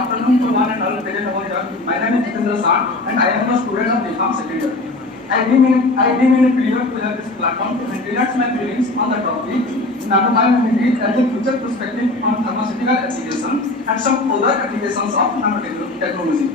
afternoon to one and all present over here. My name is Jitendra Sar and I am a student of PHARM second year. I deem it privilege to have this platform to introduce my feelings on the topic Nanobiomimicry as a future perspective on pharmaceutical application and some other applications of nanotechnology.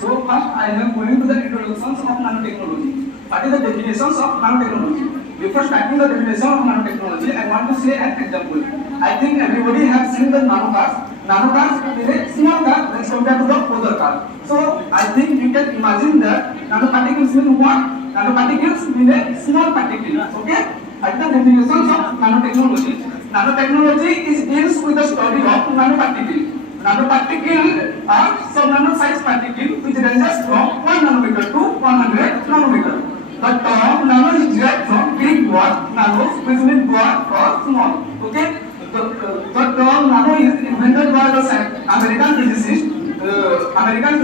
So first I am going to the introductions of nanotechnology. What is the definitions of nanotechnology? Before starting the definition of nanotechnology, I want to say an example. I think everybody has seen the nanocars. Nanocars is a small car as compared to the other car. So I think you can imagine that nanoparticles mean what? Nanoparticles mean a small particle. Okay? At the definitions of nanotechnology, nanotechnology deals with the study of nanoparticle. Nanoparticle are some nano-sized particle which ranges from 1 nanometer to 100 nanometer. The term nano is derived from Greek word nanos, which means word for small. Okay? The term nano is invented by the American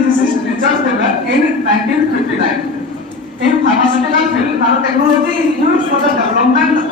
physicist Richard Taylor in 1959. In pharmaceutical field, nanotechnology is used for the development of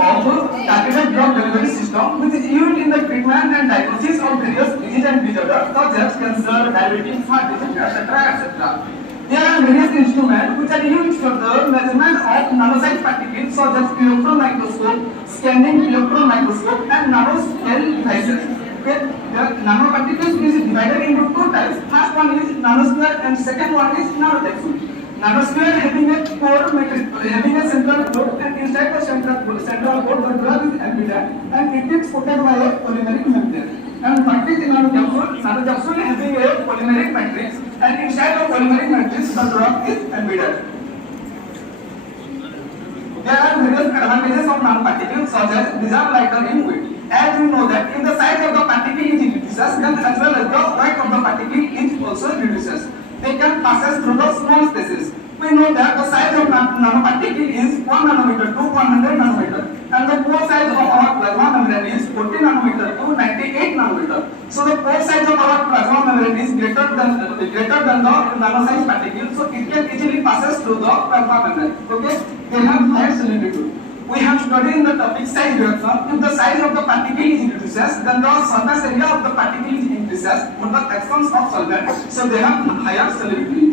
targeted drug delivery system, which is used in the treatment and diagnosis of various diseases and disorders such as cancer, diabetes, heart disease, etc., etc. There are various instruments which are used for the measurement of nano-sized particles such as electron microscope, scanning electron microscope, and nanoscale devices. Okay, the nanoparticles is divided into two types. First one is nanoscale and second one is nanotextile. Nanoscale having a core matrix, having a central core, and inside the central core the drug is embedded and it is coated by a polymeric membrane. And what is nanocapsule? Nanocapsule having a polymeric matrix and inside the polymeric matrix the drug is embedded. There are various advantages of nanoparticles such as these are lighter in weight. As you know that if the size of the particle is reduces, then as well as the weight of the particle is also reduces. They can pass through the small spaces. We know that the size of nanoparticle is 1 nanometer to 100 nanometer, and the pore size of our plasma membrane is 40 nanometer to 98 nanometer. So the pore size of our plasma membrane is greater than the nano-sized particle, so it can easily passes through the plasma membrane. Okay, they have higher salinity. We have studied in the topic size reduction. If the size of the particle is reduces, then the surface area of the particle is increases with the actions of solvent. So they have higher solubility.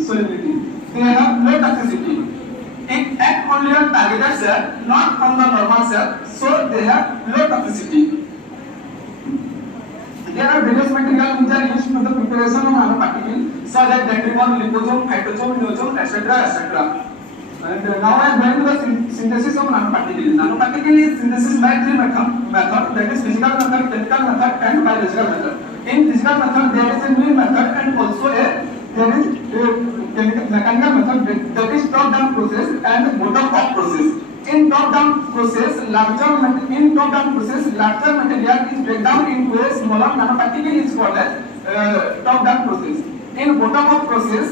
They have low toxicity. It acts only on targeted cell, not on the normal cell. So they have low toxicity. There are various materials which are used for the preparation of nanoparticles, such as dendrigon, liposome, phytosome, neosome, etc., etc. And now I am going to the synthesis of nanoparticle. Nanoparticle is synthesis by three methods, that is physical method, chemical method, and biological method. In physical method, there is a mill method and also there is a mechanical method, that is top-down process and bottom-up process. In top-down process, larger material is break down into a smaller nanoparticle is called as top-down process. In bottom-up process,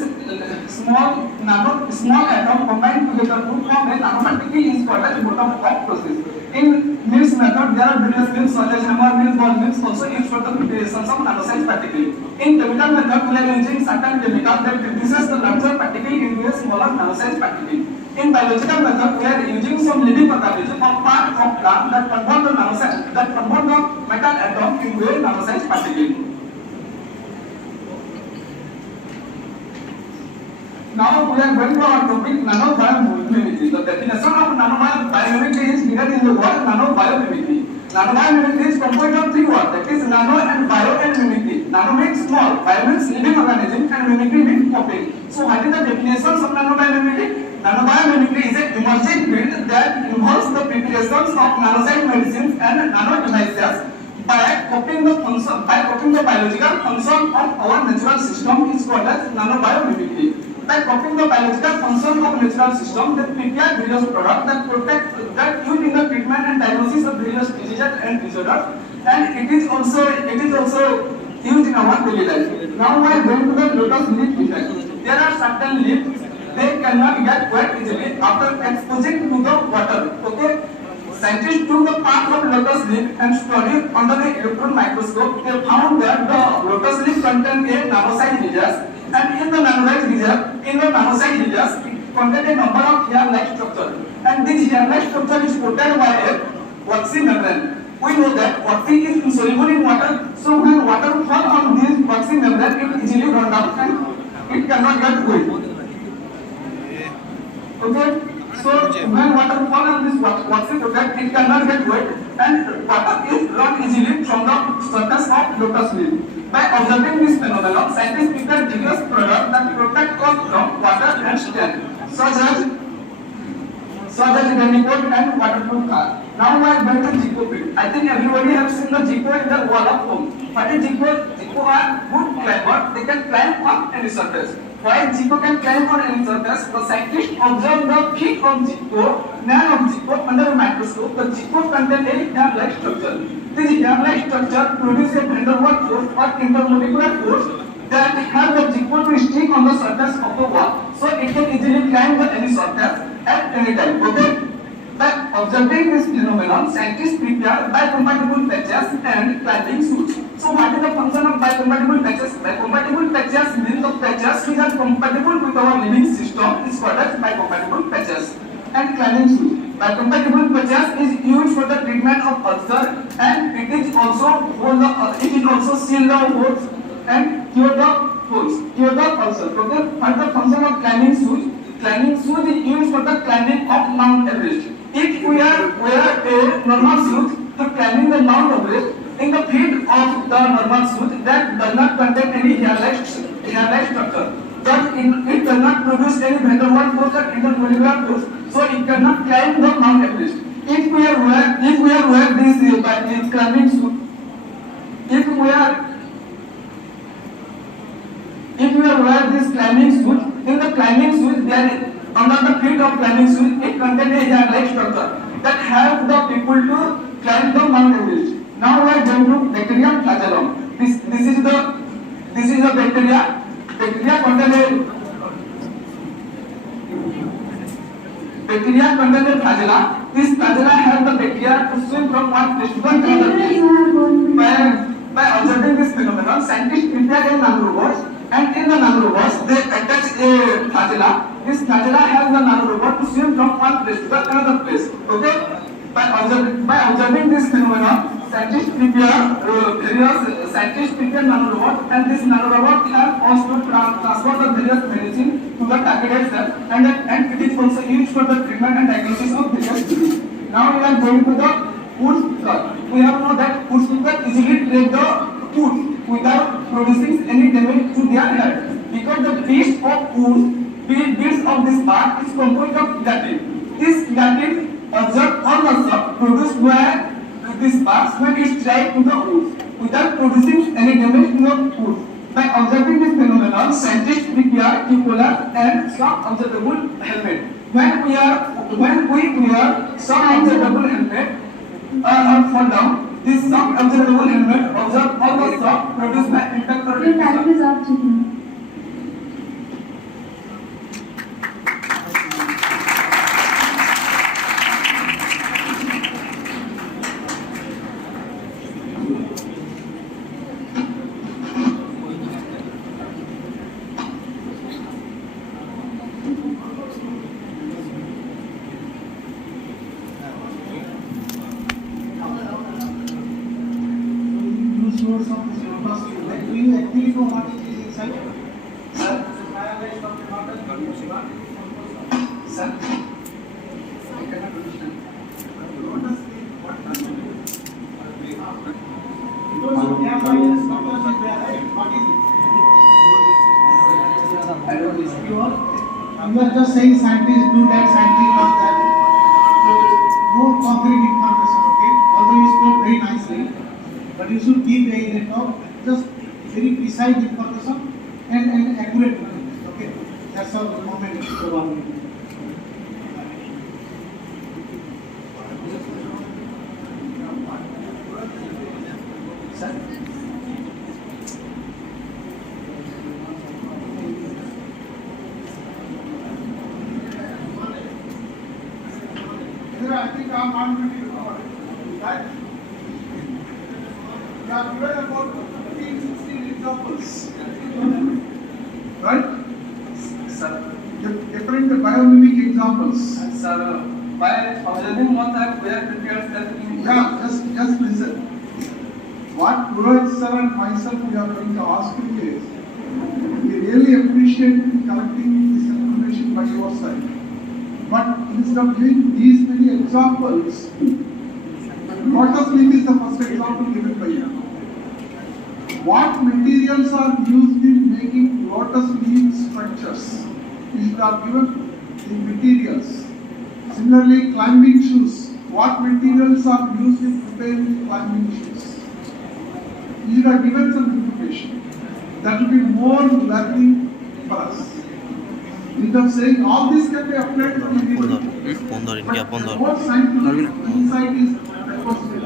small atom combined together to form a nanoparticle is called as bottom-up process. In Mills method, there are various mills such as hammer mills, ball mills also used for the preparation of nano-sized particle. In chemical method, we are using certain chemical that reduces the larger particle into a smaller nano-sized particle. In biological method, we are using some living organism or part of plant that convert the metal atom into a nano-sized particle. Now we are going to our topic nanobiomimicry. The definition of nanobiomimicry is given in the word nanobiomimicry. Nanobiomimicry is composed of three words, that is nano and bio and mimicry. Nano means small, bio means living organism, and mimicry means copying. So what is the definitions of nanobiomimicry? Nanobiomimicry is an emerging field that involves the preparations of nano-sized medicines and nano devices by copying the biological function of our natural system is called as nanobiomimicry. By copying the biological function of natural system, that prepare various products that used in the treatment and diagnosis of various diseases and disorders, and it is also used in our daily life. Now we are going to the lotus leaf effect. There are certain leaves they cannot get wet easily after exposing to the water. Okay. Scientists took the part of lotus leaf and studied under the electron microscope. They found that the lotus leaf contained a nano-sized regions, and in the nano-sized regions, it contained a number of hair-like structures. And this hair-like structure is coated by a waxy membrane. We know that waxy is insoluble in water, so when water falls on this waxy membrane, it easily runs down and it cannot get wet. Okay, so when water falls on this waxy product, it cannot get wet and water is run easily from the surface of lotus leaf. By observing this phenomenon, scientists prepare various products that protect us from water and stain, such as raincoat and waterproof car. Now I went to Zico pit. I think everybody has seen the Zico in the WALLAH form. What is Zico? Zico are good climber. They can climb on any surface. While Zico can climb on any surface, the scientists observe the peak of Zico, of Zico under a microscope. The Zico contains a dam-like structure. This dam-like structure produces a van der Waals force or intermolecular force that help the Zico to stick on the surface of the wall, so it can easily climb any surface at any time. Okay? By observing this phenomenon, scientists prepare biocompatible patches and climbing suits. So, what is the function of biocompatible patches? Biocompatible patches means the patches which are compatible with our living system is called as biocompatible patches. And climbing suits. Biocompatible patches is used for the treatment of ulcer, and it is also seal the holes and cure the ulcer. Okay? What is the function of climbing suits? Climbing suit is used for the climbing of Mount Everest. If we wear a normal suit to climbing the Mount Everest, in the feet of the normal suit that does not contain any hair-like structure, but it does not produce any van der Waals force or intermolecular force, so it cannot climb the Mount Everest. If we wear this climbing suit, if we wear this climbing suit, in the climbing suit, there under the feet of climbing suit, it contains a hair-like structure that helps the people to climb the Mount Everest. Now we are going to bacterium flagellum. This is the bacteria. Bacteria contain a flagella. This flagella helps the bacteria to swim from one place to another place. By observing this phenomenon, scientists prepare a nanorobots, and in the nanorobots they attach a flagella. This flagella helps the nanorobot to swim from one place to another place. Okay? By observing this phenomenon, scientists prepare nanorobots, and this nanorobot helps us to transport the various medicine to the targeted cell, and it is also used for the treatment and diagnosis of various diseases. Now we are going to the food speaker. We have known that food speaker easily take the food without producing any damage to their health, because the base of food, base of this part is composed of gelatin. This gelatin absorb all the shock produced by this parts when it strikes to the wood without producing any damage to the wood. By observing this phenomenon, scientists prepare Ebola and shock observable helmet. When we wear shock observable helmet or fall down, this shock observable helmet absorbs all the shock produced by impact or reflection. source of the syllabus. Like, do you actually know what is inside? Sir? Sir? I cannot understand. What does what does it mean? Because of their minus, numbers are there, right? What is it? I don't know. You are just saying scientists do that, scientists do that. No concrete information, okay? Although you spoke very nicely, but you should give a talk just very precise information and accurate information, okay? That's how the moment is going. I think I'm on right? We have given about 15, 16 examples. Right? Sir, Different biomimic examples. sir, by observing what I have prepared that in Yeah, just just listen. What Purohit sir and myself we are going to ask you is, we really appreciate collecting this information by your side. But instead of giving these many examples, lotus leaf is the first example given by you. What materials are used in making lotus leaf structures? You should have given the materials. Similarly, climbing shoes. What materials are used in preparing climbing shoes? You should have given some information. That will be more learning for us. Instead of saying all this can be applied to the more scientific insight is requested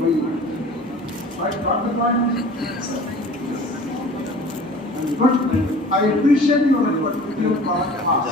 by you. Right, Dr. Dwight? But I appreciate your effort with your PHARM.